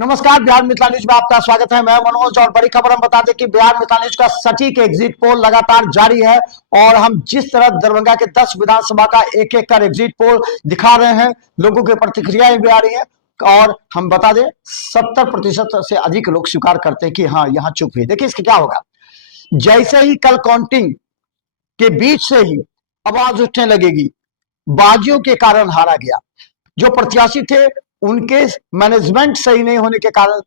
नमस्कार, बिहार मिथिला न्यूज में आपका स्वागत है। मैं मनोज और बड़ी खबर हम बता दें कि बिहार मिथिला न्यूज का सटीक एग्जिट पोल लगातार जारी है और हम जिस तरह दरभंगा के 10 विधानसभा का एक एक कर एग्जिट पोल दिखा रहे हैं, लोगों की प्रतिक्रियाएं भी आ रही हैं और हम बता दें 70% से अधिक लोग स्वीकार करते हैं कि हाँ यहाँ चुप हुई। देखिए इसके क्या होगा, जैसे ही कल काउंटिंग के बीच से ही आवाज उठने लगेगी, बाजियों के कारण हारा गया, जो प्रत्याशी थे उनके मैनेजमेंट सही नहीं होने के कारण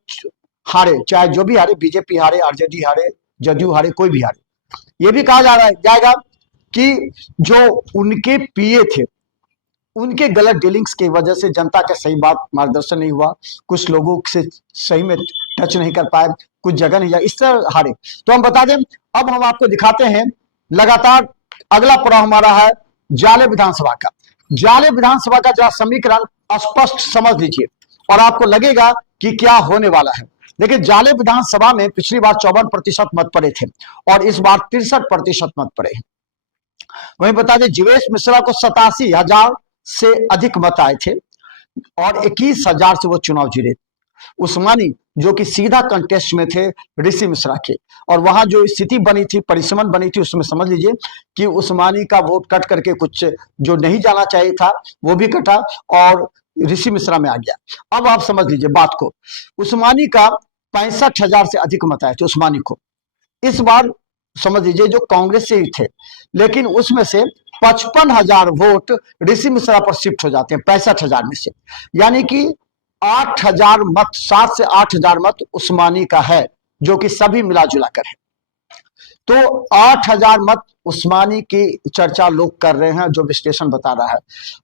हारे, चाहे जो भी हारे, बीजेपी हारे, आरजेडी हारे, जदयू हारे, कोई भी हारे। ये भी कहा जा रहा है जाएगा कि जो उनके पीए थे उनके गलत डीलिंग्स की वजह से जनता का सही बात मार्गदर्शन नहीं हुआ, कुछ लोगों से सही में टच नहीं कर पाए, कुछ जगह नहीं जाए, इस तरह हारे। तो हम बता दें, अब हम आपको दिखाते हैं लगातार अगला पड़ाव हमारा है जाले विधानसभा का। जाले विधानसभा का जरा समीकरण स्पष्ट समझ लीजिए और आपको लगेगा कि क्या होने वाला है। देखिए जाले विधानसभा में पिछली बार 54% मत पड़े थे और इस बार 63% मत पड़े हैं। वहीं बता दें जीवेश मिश्रा को 87,000 से अधिक मत आए थे और 21,000 से वो चुनाव जीते। उस्मानी जो कि सीधा कंटेस्ट में थे ऋषि मिश्रा के, और वहां जो स्थिति बनी थी, परिसमन बनी थी, उसमें समझ लीजिए कि उस्मानी का वोट कट करके कुछ जो नहीं जाना चाहिए था वो भी कटा और ऋषि मिश्रा में आ गया। अब आप समझ लीजिए बात को, उस्मानी का 65,000 से अधिक मत आए थे उस्मानी को। इस बार समझ लीजिए जो कांग्रेस से ही थे, लेकिन उसमें से 55,000 वोट ऋषि मिश्रा पर शिफ्ट हो जाते हैं 65,000 में से, यानी कि 8,000 मत, 7 से 8,000 मत उस्मानी का है, जो कि सभी मिला जुला कर है। तो 8,000 मत उस्मानी की चर्चा लोग कर रहे हैं, जो विश्लेषण बता रहा है।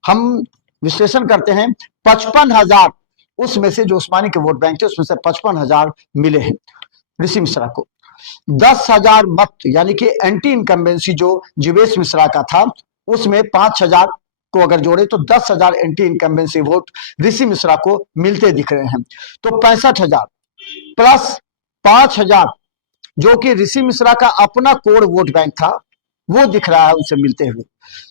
हम विश्लेषण करते हैं 55,000 उसमें से जो उस्मानी के वोट बैंक थे उसमें से 55,000 मिले हैं ऋषि मिश्रा को। 10,000 मत यानी कि एंटी इनकम्बेंसी जो जीवेश मिश्रा का था उसमें 5,000 को अगर जोड़े तो 10,000 एंटी इनकम्बेंसी वोट ऋषि मिश्रा को मिलते दिख रहे हैं। तो 65,000 प्लस 5,000 जो कि ऋषि मिश्रा का अपना कोर वोट बैंक था वो दिख रहा है उनसे मिलते हुए।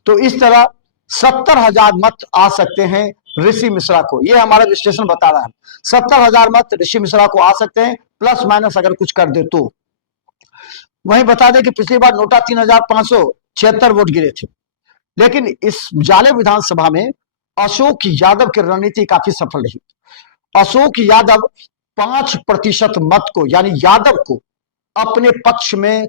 तो इस तरह 70,000 मत आ सकते हैं ऋषि मिश्रा को, ये हमारा विश्लेषण बता रहा है। 70,000 मत ऋषि मिश्रा को आ सकते हैं, प्लस माइनस अगर कुछ कर दे तो। वहीं बता दें कि पिछली बार नोटा 3,576 वोट गिरे थे, लेकिन इस जाले विधानसभा में अशोक यादव की रणनीति काफी सफल रही। अशोक यादव 5% मत को यानी यादव को अपने पक्ष में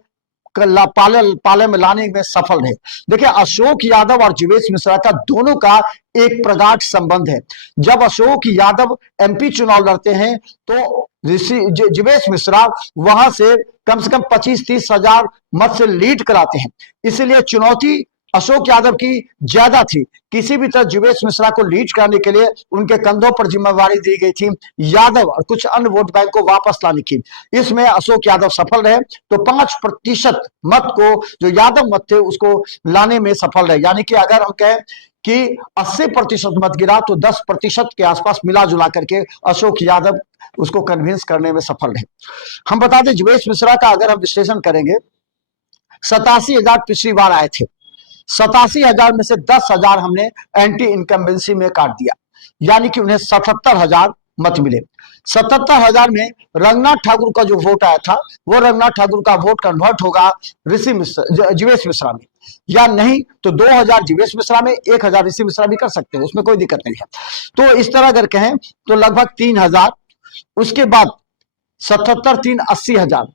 पाले में लाने में सफल रहे। देखिए अशोक यादव और जीवेश मिश्रा का दोनों का एक प्रगाढ़ संबंध है। जब अशोक यादव एमपी चुनाव लड़ते हैं तो जीवेश मिश्रा वहां से कम 25-30 हजार मत से लीड कराते हैं, इसलिए चुनौती अशोक यादव की ज्यादा थी। किसी भी तरह जीवेश मिश्रा को लीड कराने के लिए उनके कंधों पर जिम्मेवारी दी गई थी यादव और कुछ अन्य वोट बैंक को वापस लाने की। इसमें अशोक यादव सफल रहे, तो 5% मत को जो यादव मत थे उसको लाने में सफल रहे। यानी कि अगर हम कहें कि 80% मत गिरा तो 10% के आसपास मिला जुला करके अशोक यादव उसको कन्विंस करने में सफल रहे। हम बता दें जीवेश मिश्रा का अगर हम विश्लेषण करेंगे, 87,000 पिछली बार आए थे, 87,000 में से 10,000 हमने एंटी इनकम्बेंसी में काट दिया, यानी कि उन्हें 77,000 मत मिले। 77,000 में रंगनाथ ठाकुर का जो वोट आया था वो रंगनाथ ठाकुर का वोट कन्वर्ट होगा जीवेश मिश्रा में, या नहीं तो 2,000 जीवेश मिश्रा में, 1,000 ऋषि मिश्रा भी कर सकते हैं, उसमें कोई दिक्कत नहीं है। तो इस तरह अगर कहें तो लगभग 3,000, उसके बाद 77, 3, 80,000,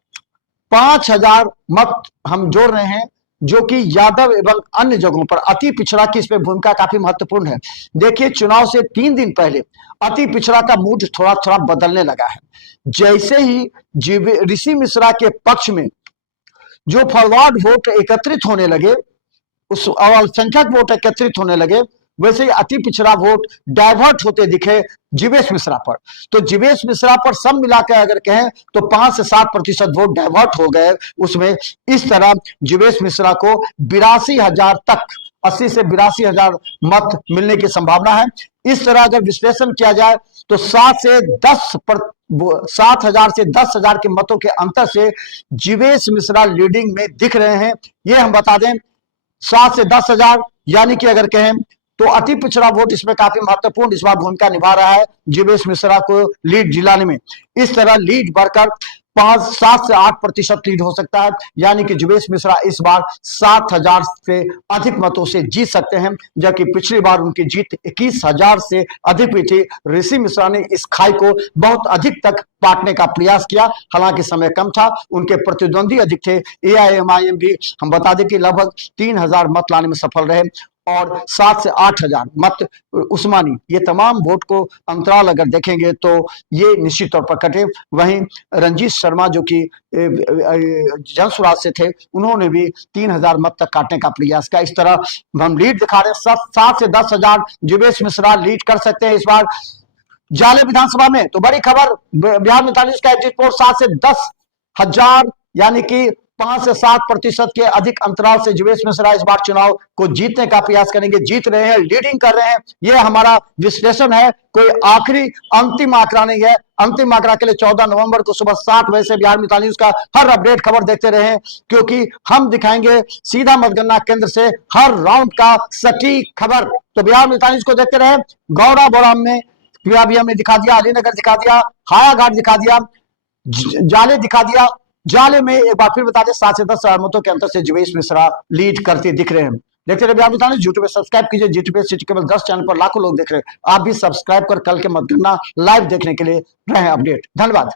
5,000 मत हम जोड़ रहे हैं जो कि यादव एवं अन्य जगहों पर अति पिछड़ा की इसमें भूमिका काफी महत्वपूर्ण है। देखिए चुनाव से 3 दिन पहले अति पिछड़ा का मूड थोड़ा थोड़ा बदलने लगा है। जैसे ही ऋषि मिश्रा के पक्ष में जो फॉरवर्ड वोट एकत्रित होने लगे, उस अल्पसंख्यक वोट एकत्रित होने लगे, वैसे ही अति पिछड़ा वोट डाइवर्ट होते दिखे जीवेश मिश्रा पर। तो जीवेश मिश्रा पर सब मिलाकर अगर कहें तो 5 से 7% वोट डाइवर्ट हो गए उसमें। इस तरह जीवेश मिश्रा को 82,000 तक, 80 से 82,000 मत मिलने की संभावना है। इस तरह अगर विश्लेषण किया जाए तो 7,000 से 10,000 के मतों के अंतर से जीवेश मिश्रा लीडिंग में दिख रहे हैं। ये हम बता दें 7 से 10,000, यानी कि अगर कहें तो अति पिछड़ा वोट इसमें काफी महत्वपूर्ण इस बार भूमिका निभा रहा है जीवेश मिश्रा को लीड दिलाने में। इस तरह लीड बढ़कर 7 से 8% लीड हो सकता है, यानी कि जीवेश मिश्रा इस बार 7,000 से अधिक मतों से जीत सकते हैं, जबकि पिछली बार उनकी जीत 21,000 से अधिक हुई थी। ऋषि मिश्रा ने इस खाई को बहुत अधिक तक पाटने का प्रयास किया, हालांकि समय कम था, उनके प्रतिद्वंदी अधिक थे। AIMIM भी हम बता दें कि लगभग 3,000 मत लाने में सफल रहे और 7 से 8,000 मत उस्मानी, ये तमाम वोट को अंतराल अगर देखेंगे तो ये निश्चित तौर पर कटे। वहीं रंजीत शर्मा जो कि जनसुराज से थे, उन्होंने भी 3,000 मत तक काटने का प्रयास किया। इस तरह हम लीड दिखा रहे हैं, 7 से 10,000 जीवेश मिश्रा लीड कर सकते हैं इस बार जाले विधानसभा में। तो बड़ी खबर, बिहार में का एग्जिट पोल 7 से 10,000 यानी कि 5 से 7% के अधिक अंतराल से जीवेश मिश्रा इस बार चुनाव को जीतने का प्रयास करेंगे। जीत रहे हैं, लीडिंग कर रहे हैं, यह हमारा विश्लेषण है, कोई आखिरी अंतिम आंकड़ा नहीं है। अंतिम आंकड़ा के लिए 14 नवंबर को सुबह 7 बजे से बिहार मितान न्यूज का हर अपडेट खबर देखते रहे, क्योंकि हम दिखाएंगे सीधा मतगणना केंद्र से हर राउंड का सटीक खबर। तो बिहार मितान न्यूज को देखते रहे। गौड़ा बोराम में भी हमने दिखा दिया, अलीनगर दिखा दिया, हायाघाट दिखा दिया, जाले दिखा दिया। जाले में एक बार फिर बता दें 7 से 10 मतों के अंतर से जीवेश मिश्रा लीड करते दिख रहे हैं। देखते रहे बिहार मितान न्यूज। यूट्यूब पे सब्सक्राइब कीजिए, यूट्यूब पे सिटी केबल 10 चैनल पर लाखों लोग देख रहे हैं, आप भी सब्सक्राइब कर कल के मतगणना लाइव देखने के लिए रहे अपडेट। धन्यवाद।